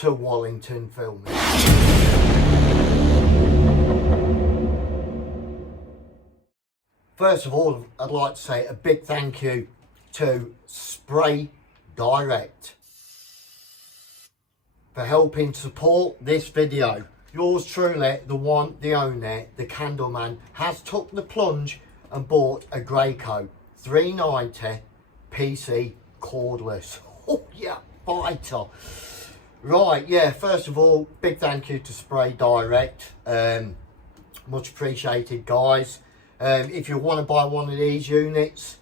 to Wallington filming. First of all, I'd like to say a big thank you to Spray Direct for helping support this video. Yours truly, the one, the owner, the Candleman, has took the plunge and bought a Graco 390 PC cordless. Oh yeah, fighter. Right, yeah, first of all, big thank you to Spray Direct. Much appreciated, guys. If you want to buy one of these units,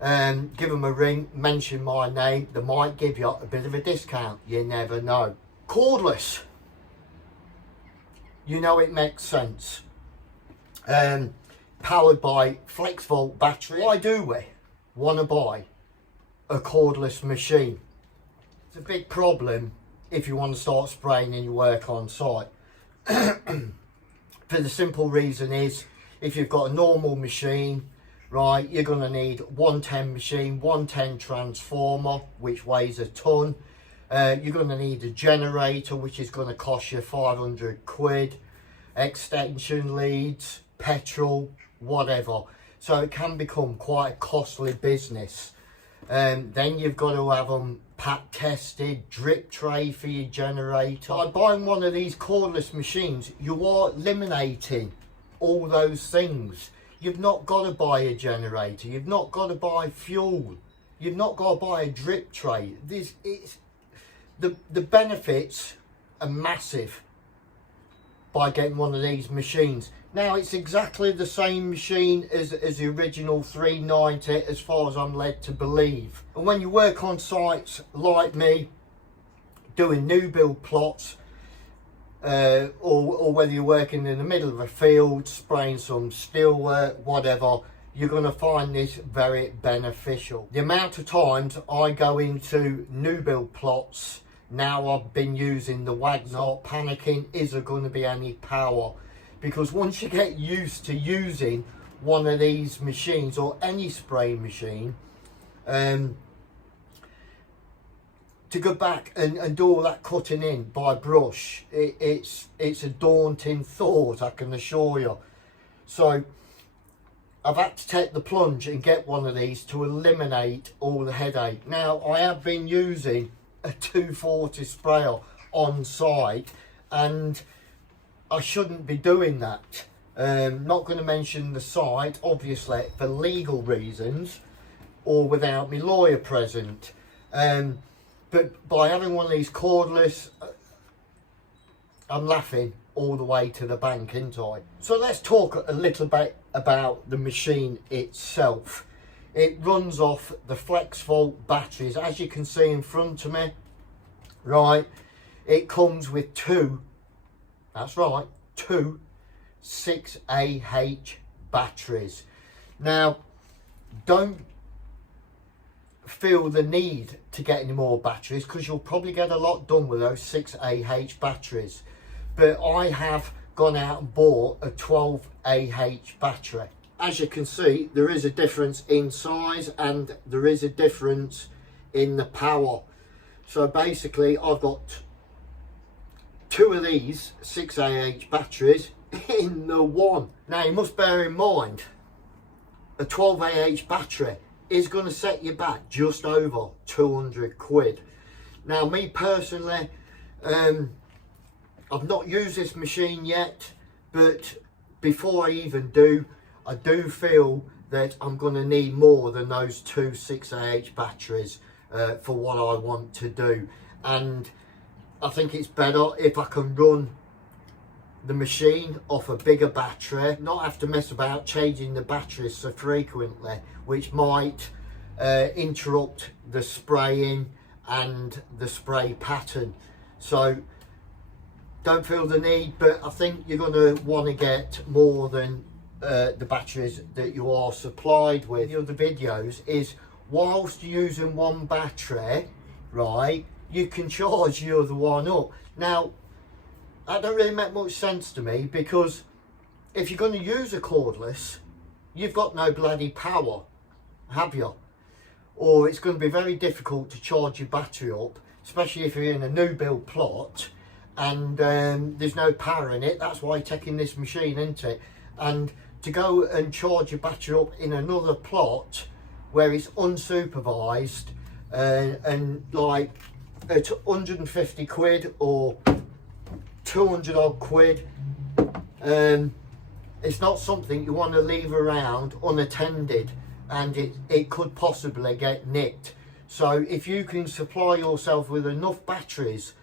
give them a ring, mention my name. They might give you a bit of a discount. You never know. Cordless. You know it makes sense. Powered by flex volt battery. Why do we want to buy a cordless machine? It's a big problem if you want to start spraying in your work on site. For the simple reason is, if you've got a normal machine, right, you're going to need 110 machine, 110 transformer, which weighs a ton. You're going to need a generator, which is going to cost you 500 quid, extension leads, petrol, whatever. So it can become quite a costly business. Then you've got to have them pack tested, drip tray for your generator. By buying one of these cordless machines, you are eliminating all those things. You've not got to buy a generator, you've not got to buy fuel, you've not got to buy a drip tray. The benefits are massive by getting one of these machines. Now, it's exactly the same machine as the original 390 as far as I'm led to believe. And when you work on sites like me, doing new build plots, or whether you're working in the middle of a field, spraying some steel work, whatever, you're going to find this very beneficial. The amount of times I go into new build plots, now I've been using the Wagner, not panicking, is there going to be any power? Because once you get used to using one of these machines or any spray machine, to go back and do all that cutting in by brush, it's a daunting thought, I can assure you. So I've had to take the plunge and get one of these to eliminate all the headache. Now, I have been using a 240 sprayer on site, and I shouldn't be doing that. Not going to mention the site, obviously, for legal reasons, or without my lawyer present. But by having one of these cordless, I'm laughing all the way to the bank, ain't I? So let's talk a little bit about the machine itself. It runs off the flex volt batteries, as you can see in front of me. Right, it comes with two, that's right, two 6AH batteries. Now, don't feel the need to get any more batteries, because you'll probably get a lot done with those 6AH batteries. But I have gone out and bought a 12AH battery. As you can see, there is a difference in size and there is a difference in the power. So basically, I've got two of these 6AH batteries in the one. Now, you must bear in mind, a 12AH battery is going to set you back just over 200 quid. Now, me personally, I've not used this machine yet, but before I even do, I do feel that I'm going to need more than those two 6AH batteries for what I want to do. And I think it's better if I can run the machine off a bigger battery, not have to mess about changing the batteries so frequently, which might interrupt the spraying and the spray pattern. So don't feel the need, but I think you're going to want to get more than the batteries that you are supplied with. The other videos is, whilst using one battery, right, you can charge the other one up. Now, that don't really make much sense to me, because if you're going to use a cordless, you've got no bloody power, have you? Or it's going to be very difficult to charge your battery up especially if you're in a new build plot and there's no power in it. That's why you're taking this machine, isn't it? And to go and charge your battery up in another plot where it's unsupervised and like at 150 quid or 200 odd quid, it's not something you want to leave around unattended, and it could possibly get nicked. So if you can supply yourself with enough batteries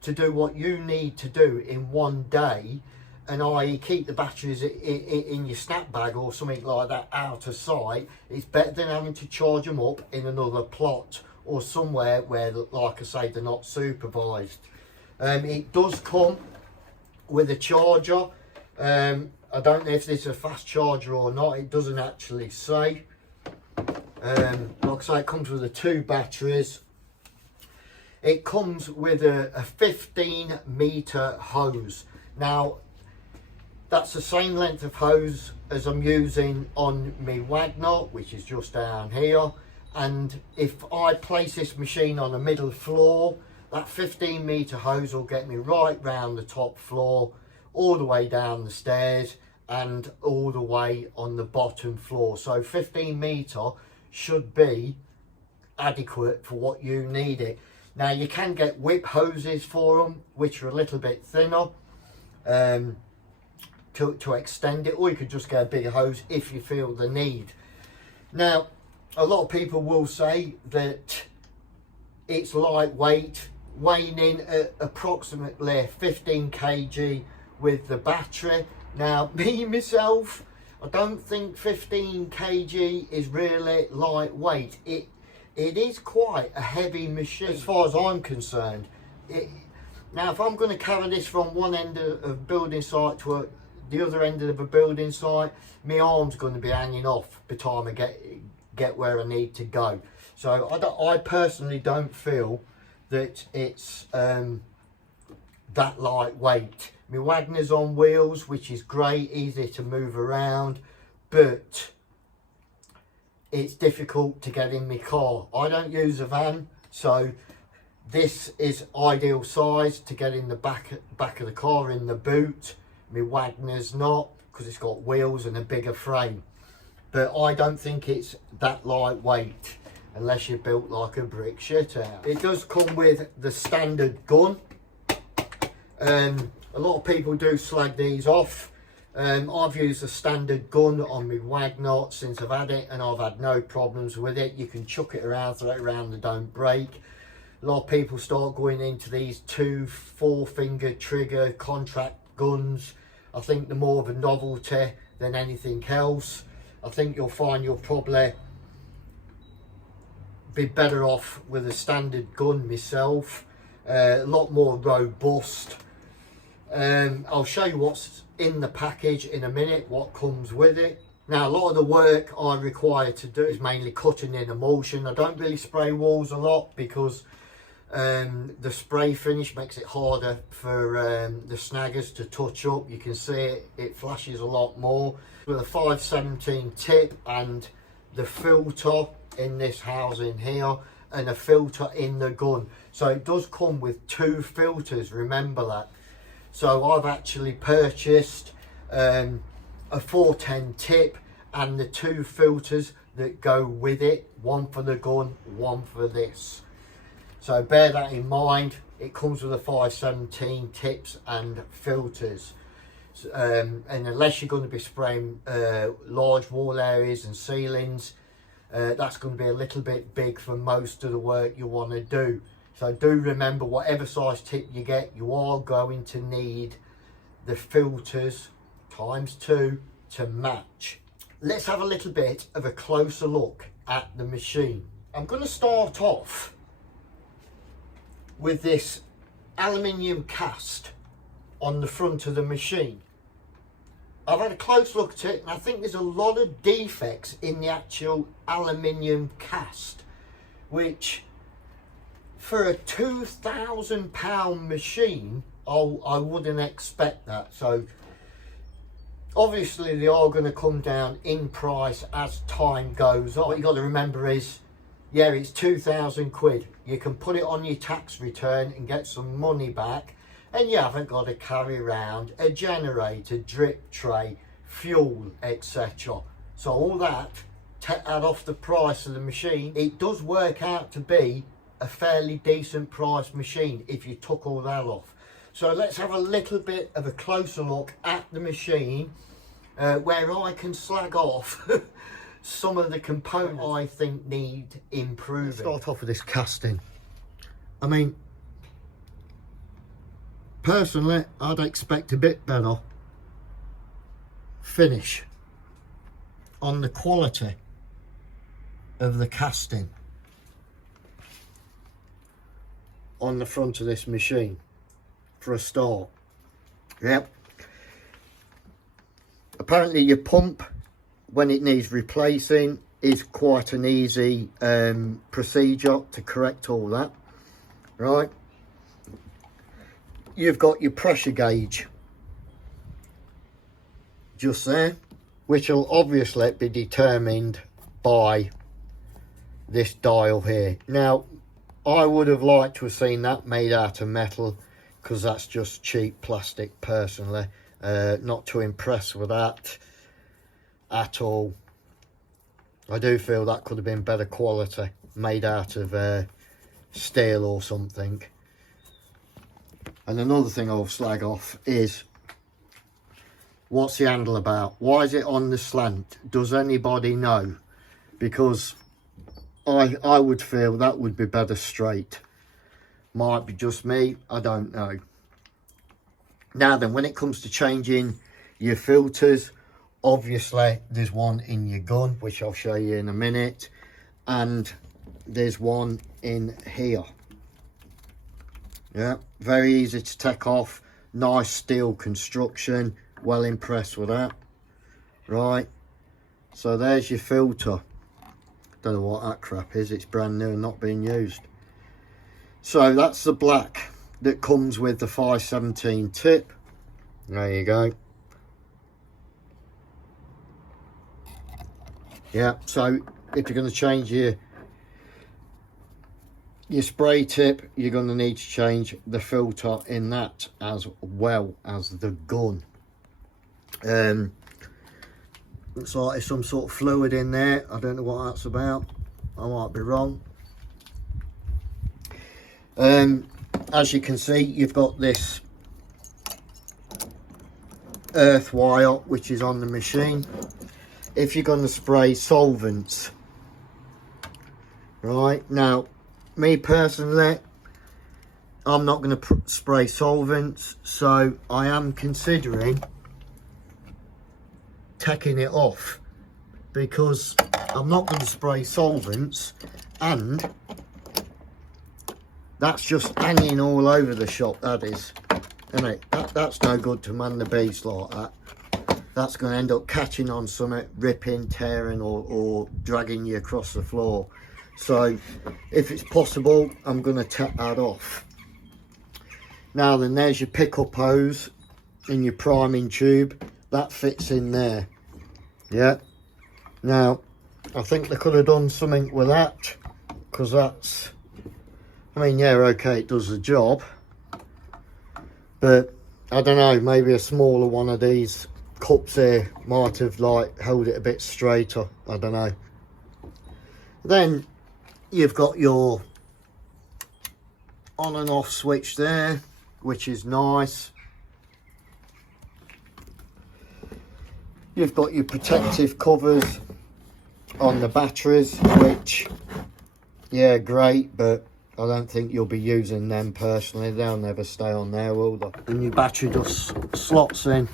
to do what you need to do in one day, and i.e. keep the batteries in your snap bag or something like that out of sight, it's better than having to charge them up in another plot or somewhere where, like I say, they're not supervised. It does come with a charger. I don't know if this is a fast charger or not, it doesn't actually say. Like I say, it comes with the 2 batteries. It comes with a 15 metre hose. Now, that's the same length of hose as I'm using on my Wagner, which is just down here. And if I place this machine on the middle floor, that 15 metre hose will get me right round the top floor, all the way down the stairs and all the way on the bottom floor. So 15 metre should be adequate for what you need it. Now you can get whip hoses for them, which are a little bit thinner, to extend it, or you could just get a bigger hose if you feel the need. Now, a lot of people will say that it's lightweight, weighing in at approximately 15 kg with the battery. Now, me myself, I don't think 15 kg is really lightweight. It is quite a heavy machine as far as I'm concerned. Now, if I'm going to carry this from one end of a building site to the other end of a building site, my arm's going to be hanging off by the time I get where I need to go. So I personally don't feel that it's that lightweight. My Wagner's on wheels, which is great, easy to move around, but it's difficult to get in my car. I don't use a van, so this is ideal size to get in the back of the car, in the boot. My Wagner's not, because it's got wheels and a bigger frame. But I don't think it's that lightweight unless you're built like a brick shit house. It does come with the standard gun. A lot of people do slag these off. I've used the standard gun on my Wagner since I've had it, and I've had no problems with it. You can chuck it around, throw it around, they don't break. A lot of people start going into these 2 4-finger trigger contract guns. I think they're more of a novelty than anything else. I think you'll find you'll probably be better off with a standard gun myself. A lot more robust. I'll show you what's in the package in a minute, what comes with it. Now, a lot of the work I require to do is mainly cutting in emulsion. I don't really spray walls a lot because the spray finish makes it harder for the snaggers to touch up. You can see it flashes a lot more. With a 517 tip and the filter in this housing here and a filter in the gun. So it does come with 2 filters, remember that. So I've actually purchased a 410 tip and the 2 filters that go with it, one for the gun, one for this. So bear that in mind. It comes with a 517 tips and filters. And unless you're going to be spraying large wall areas and ceilings, that's going to be a little bit big for most of the work you want to do. So do remember, whatever size tip you get, you are going to need the filters ×2 to match. Let's have a little bit of a closer look at the machine. I'm going to start off with this aluminium cast on the front of the machine. I've had a close look at it, and I think there's a lot of defects in the actual aluminium cast, which for a £2,000 machine, I wouldn't expect that. So obviously they are going to come down in price as time goes on. What you got to remember is, yeah, it's 2,000 quid. You can put it on your tax return and get some money back, and you haven't got to carry around a generator, drip tray, fuel, etc. So all that, take that off the price of the machine. It does work out to be a fairly decent price machine if you took all that off. So let's have a little bit of a closer look at the machine, where I can slag off some of the components I think need improving. Let's start off with this casting. I mean, personally, I'd expect a bit better finish on the quality of the casting on the front of this machine for a start. Yep. Apparently your pump, when it needs replacing, is quite an easy procedure to correct all that. Right, you've got your pressure gauge just there, which will obviously be determined by this dial here. Now, I would have liked to have seen that made out of metal, because that's just cheap plastic personally. Not too impressed with that at all. I do feel that could have been better quality, made out of steel or something. And another thing I'll slag off is, what's the handle about? Why is it on the slant? Does anybody know? Because I would feel that would be better straight. Might be just me, I don't know. Now then, when it comes to changing your filters, obviously there's one in your gun, which I'll show you in a minute, and there's one in here. Yeah, very easy to take off, nice steel construction, well impressed with that. Right, so there's your filter. Don't know what that crap is, it's brand new and not being used. So that's the black that comes with the 517 tip. There you go. Yeah, so if you're going to change your spray tip, you're going to need to change the filter in that as well as the gun. Looks like there's some sort of fluid in there. I don't know what that's about. I might be wrong. As you can see, you've got this earth wire which is on the machine. If you're going to spray solvents, right, now me personally, I'm not going to spray solvents, so I am considering taking it off, because I'm not going to spray solvents and that's just hanging all over the shop, that is, isn't it? That's no good to man the beast like that. That's going to end up catching on something, ripping, tearing, or dragging you across the floor. So if it's possible, I'm going to take that off. Now then, there's your pickup hose in your priming tube. That fits in there. Yeah. Now, I think they could have done something with that, because that's, I mean, yeah, okay, it does the job. But, I don't know, maybe a smaller one of these cups here might have, like, held it a bit straighter. I don't know. Then, you've got your on and off switch there, which is nice. You've got your protective covers on the batteries, which, yeah, great, but I don't think you'll be using them personally. They'll never stay on there, will they? And your battery just slots in.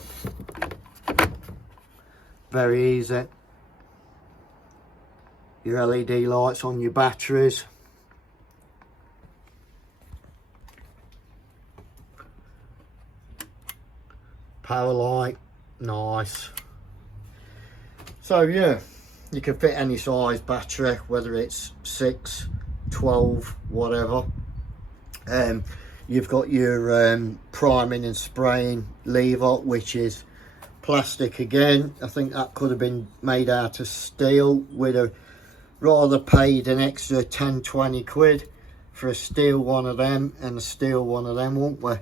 Very easy. Your LED lights on your batteries. Power light, nice. So yeah, you can fit any size battery, whether it's 6, 12, whatever. You've got your priming and spraying lever, which is plastic again. I think that could have been made out of steel. Would have rather paid an extra 10-20 quid for a steel one of them and a steel one of them, wouldn't we?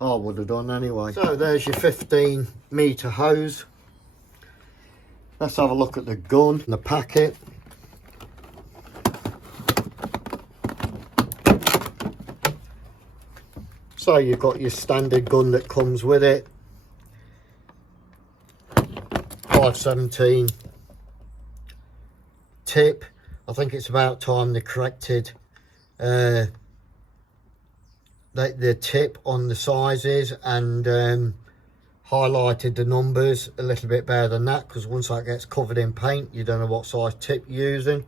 I would have done anyway. So there's your 15-metre hose. Let's have a look at the gun and the packet. So you've got your standard gun that comes with it. 517 tip. I think it's about time they corrected the tip on the sizes and highlighted the numbers a little bit better than that, because once that gets covered in paint you don't know what size tip you're using.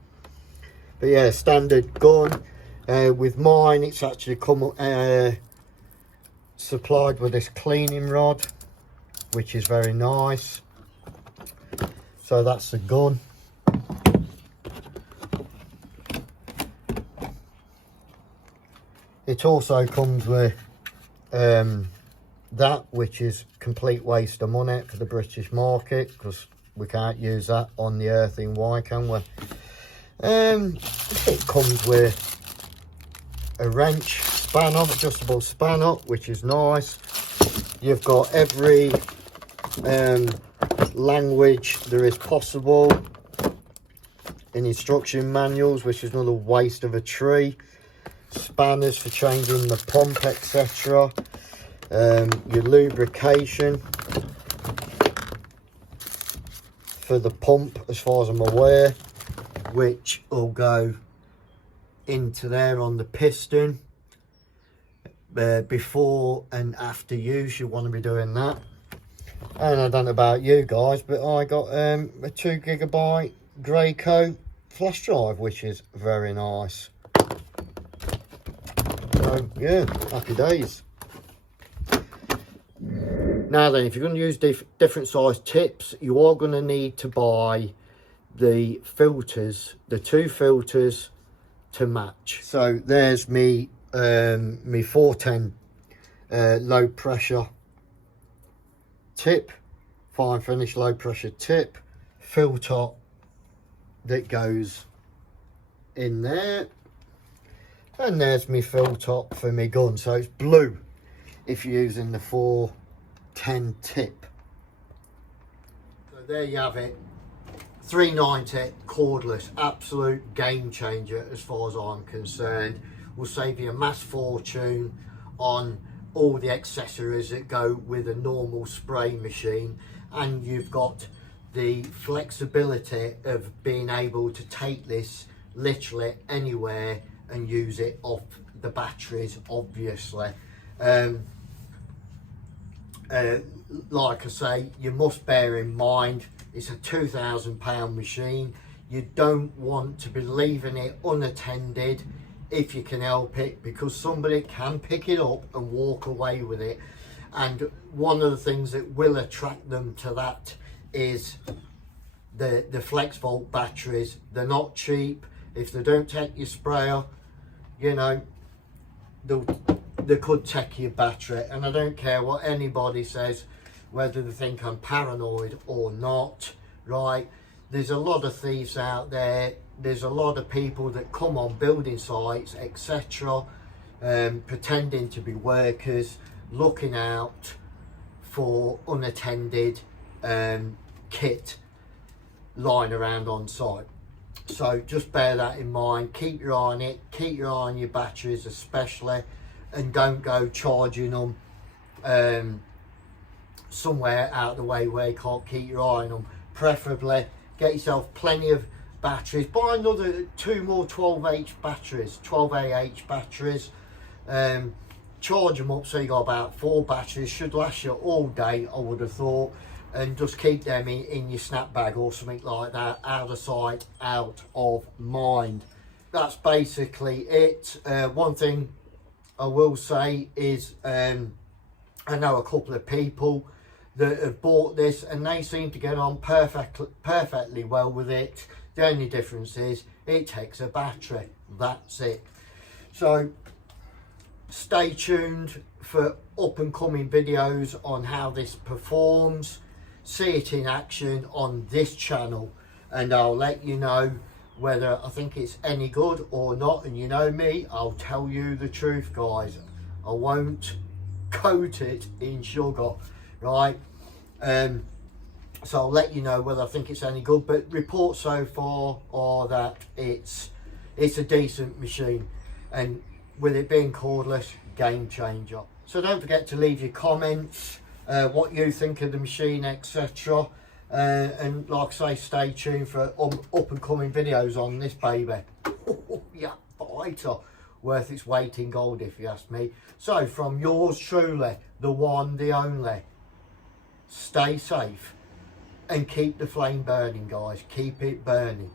But yeah, standard gun. With mine it's actually come supplied with this cleaning rod, which is very nice. So that's the gun. It also comes with that, which is complete waste of money for the British market, because we can't use that on the earthing. Why, can we? It comes with a wrench, spanner, adjustable spanner, which is nice. You've got every language there is possible in instruction manuals, which is another waste of a tree. Spanners for changing the pump, etc. Your lubrication for the pump, as far as I'm aware, which will go into there on the piston. Before and after use you want to be doing that. And I don't know about you guys, but I got a 2 GB Graco flash drive, which is very nice. So yeah, happy days. Now then, if you're going to use different size tips, you are going to need to buy the filters, the 2 filters to match. So there's me 410 low pressure tip, fine finish low pressure tip, filter that goes in there, and there's me filter for my gun. So it's blue if you're using the 410 tip. So there you have it, 390 cordless, absolute game changer as far as I'm concerned. Will save you a mass fortune on all the accessories that go with a normal spray machine, and you've got the flexibility of being able to take this literally anywhere and use it off the batteries, obviously. Like I say, you must bear in mind it's a £2,000 machine. You don't want to be leaving it unattended if you can help it, because somebody can pick it up and walk away with it. And one of the things that will attract them to that is the flex volt batteries. They're not cheap. If they don't take your sprayer, you know, they could take your battery. And I don't care what anybody says, whether they think I'm paranoid or not, right? There's a lot of thieves out there. There's a lot of people that come on building sites, etc., pretending to be workers, looking out for unattended kit lying around on site. So just bear that in mind. Keep your eye on it. Keep your eye on your batteries especially, and don't go charging them somewhere out of the way where you can't keep your eye on them. Preferably get yourself plenty of batteries. Buy another 2 more 12H batteries, 12AH batteries. Charge them up so you got about 4 batteries. Should last you all day, I would have thought. And just keep them in your snap bag or something like that, out of sight, out of mind. That's basically it. One thing I will say is I know a couple of people that have bought this and they seem to get on perfectly well with it. The only difference is it takes a battery. That's it. So stay tuned for up and coming videos on how this performs. See it in action on this channel, and I'll let you know whether I think it's any good or not. And you know me, I'll tell you the truth, guys. I won't coat it in sugar, right? So I'll let you know whether I think it's any good, but reports so far are that it's a decent machine, and with it being cordless, game changer. So don't forget to leave your comments, what you think of the machine, etc. And like I say, stay tuned for up and coming videos on this baby. Yeah, fighter, worth its weight in gold if you ask me. So from yours truly, the one, the only, stay safe and keep the flame burning, guys. Keep it burning.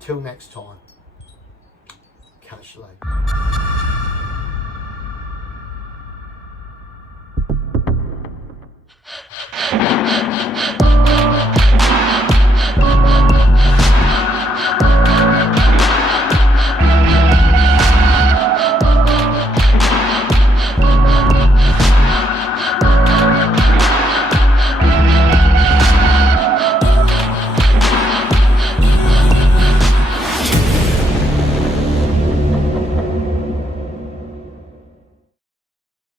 Till next time, catch you later.